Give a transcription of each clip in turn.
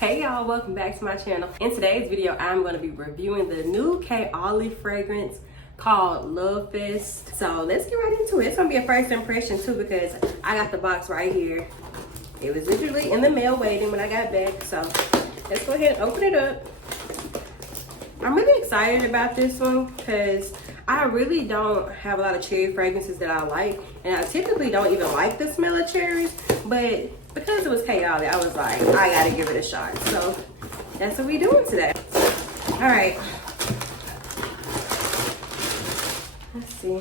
Hey y'all, welcome back to my channel. In today's video, I'm going to be reviewing the new KAYALI fragrance called Lovefest. So let's get right into it. It's going to be a first impression too because I got the box right here. It was literally in the mail waiting when I got back. So let's go ahead and open it up. I'm really excited about this one because I really don't have a lot of cherry fragrances that I like. And I typically don't even like the smell of cherries. But because it was KAYALI, I was like, I gotta give it a shot. So that's what we're doing today. All right. Let's see.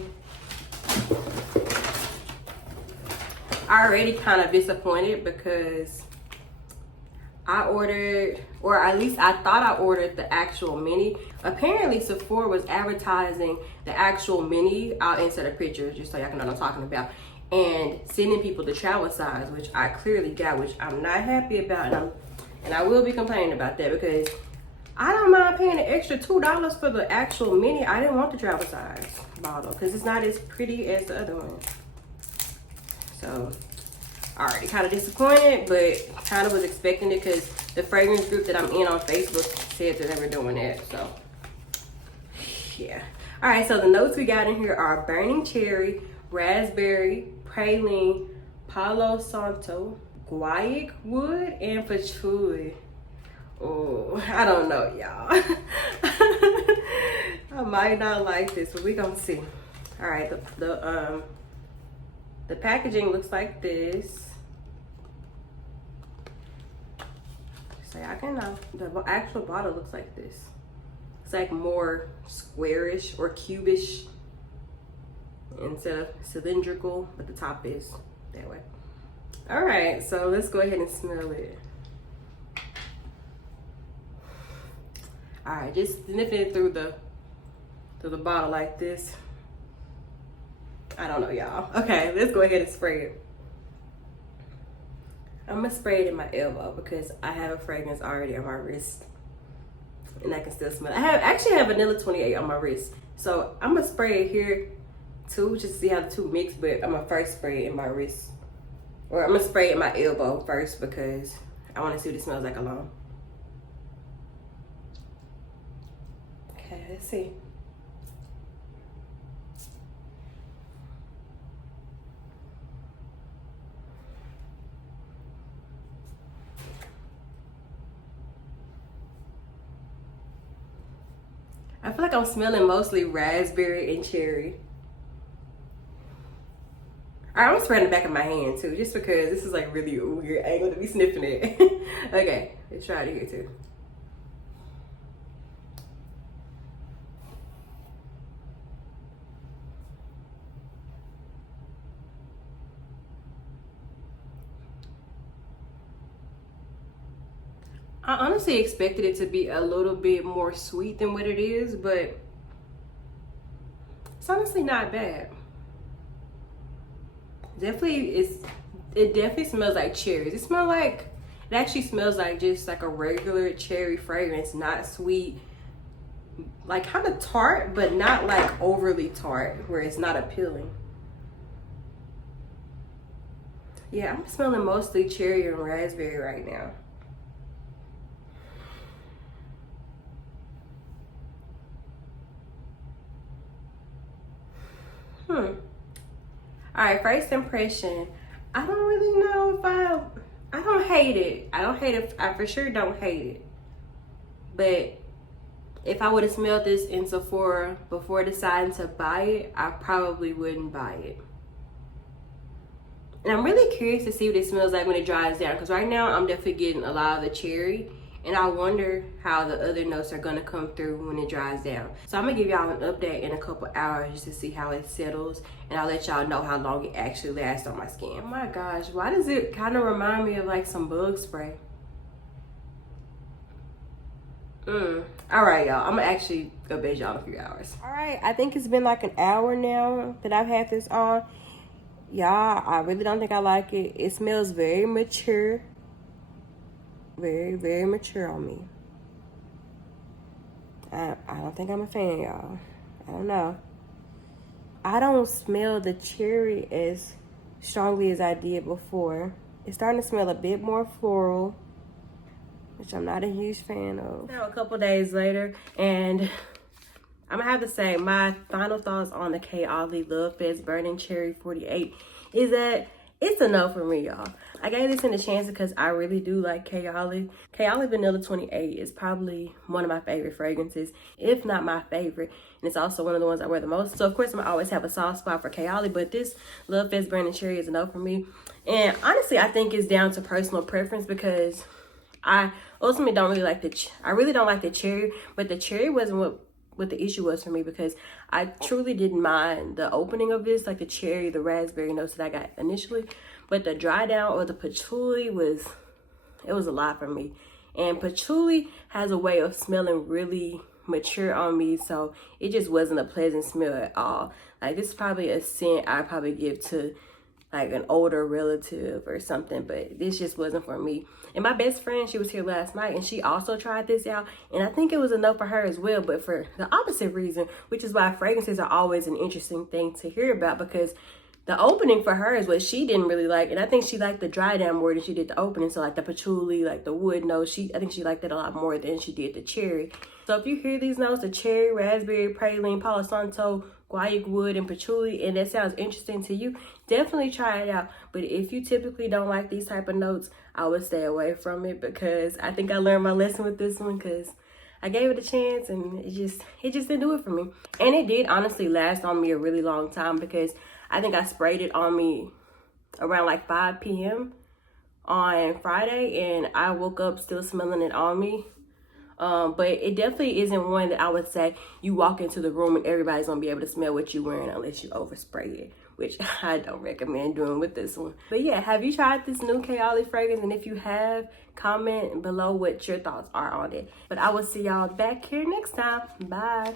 I already kind of disappointed because I ordered, or at least I thought I ordered the actual mini. Apparently Sephora was advertising the actual mini. I'll insert a picture just so y'all can know what I'm talking about. And sending people the travel size, which I clearly got, which I'm not happy about. And I will be complaining about that because I don't mind paying an extra $2 for the actual mini. I didn't want the travel size bottle because it's not as pretty as the other one. So, already kind of disappointed, but kind of was expecting it because the fragrance group that I'm in on Facebook said that they were doing that. So, yeah. All right, so the notes we got in here are burning cherry, raspberry, praline, palo santo, guaiac wood, and patchouli. Oh, I don't know, y'all. I might not like this, but we gonna see. All right, the packaging looks like this. So I can know the actual bottle looks like this. It's like more squarish or cubish instead of cylindrical, but the top is that way. All right, so let's go ahead and smell it. All right, just sniffing it through the bottle like this. I don't know, y'all. Okay, let's go ahead and spray it. I'm gonna spray it in my elbow because I have a fragrance already on my wrist, and I can still smell it. I actually have vanilla 28 on my wrist, so I'm gonna spray it here too, just to see how the two mix. But I'm gonna first spray it in my wrist, or I'm gonna spray it in my elbow first because I want to see what it smells like alone. Okay, let's see. I feel like I'm smelling mostly raspberry and cherry. All right, I'm spraying the back of my hand too, just because this is like really weird angle to be sniffing it. Okay, let's try it here too. I honestly expected it to be a little bit more sweet than what it is, but it's honestly not bad. It definitely smells like cherries. It actually smells like just like a regular cherry fragrance, not sweet, like kind of tart, but not like overly tart where it's not appealing. Yeah, I'm smelling mostly cherry and raspberry right now. All right, first impression. I don't really know if I don't hate it. I don't hate it. I for sure don't hate it. But if I would have smelled this in Sephora before deciding to buy it, I probably wouldn't buy it. And I'm really curious to see what it smells like when it dries down, because right now I'm definitely getting a lot of the cherry. And I wonder how the other notes are gonna come through when it dries down. So I'm gonna give y'all an update in a couple hours just to see how it settles. And I'll let y'all know how long it actually lasts on my skin. Oh my gosh, why does it kind of remind me of like some bug spray? All right, y'all, I'm gonna actually update y'all in a few hours. All right, I think it's been like an hour now that I've had this on. Y'all, I really don't think I like it. It smells very mature. Very, very mature on me. I don't think I'm a fan, y'all. I don't know. I don't smell the cherry as strongly as I did before. It's starting to smell a bit more floral. which I'm not a huge fan of. Now a couple days later, and I'm gonna have to say my final thoughts on the KAYALI Lovefest Burning Cherry 48 is that it's a no for me, y'all. I gave this in a chance because I really do like KAYALI. KAYALI Vanilla 28 is probably one of my favorite fragrances, if not my favorite. And it's also one of the ones I wear the most. So of course I'm gonna always have a soft spot for KAYALI, but this Lovefest Burning Cherry is a no for me. And honestly, I think it's down to personal preference because I ultimately don't really like I really don't like the cherry, but the cherry wasn't what the issue was for me, because I truly didn't mind the opening of this, like the cherry, the raspberry notes that I got initially, but the dry down or the patchouli was a lot for me. And patchouli has a way of smelling really mature on me, so it just wasn't a pleasant smell at all. Like, this is probably a scent I probably give to like an older relative or something, but this just wasn't for me. And my best friend, she was here last night and she also tried this out, and I think it was enough for her as well, but for the opposite reason, which is why fragrances are always an interesting thing to hear about, because the opening for her is what she didn't really like, and I think she liked the dry down more than she did the opening. So like the patchouli, like the wood notes, I think she liked it a lot more than she did the cherry. So if you hear these notes, the cherry, raspberry, praline, palo santo, guaiac wood, and patchouli, and that sounds interesting to you, definitely try it out. But if you typically don't like these type of notes, I would stay away from it, because I think I learned my lesson with this one, because I gave it a chance and it just didn't do it for me. And it did honestly last on me a really long time, because I think I sprayed it on me around like 5 p.m. on Friday, and I woke up still smelling it on me. But it definitely isn't one that I would say you walk into the room and everybody's gonna be able to smell what you're wearing unless you overspray it, which I don't recommend doing with this one. But yeah, have you tried this new KAYALI fragrance? And if you have, comment below what your thoughts are on it. But I will see y'all back here next time. Bye.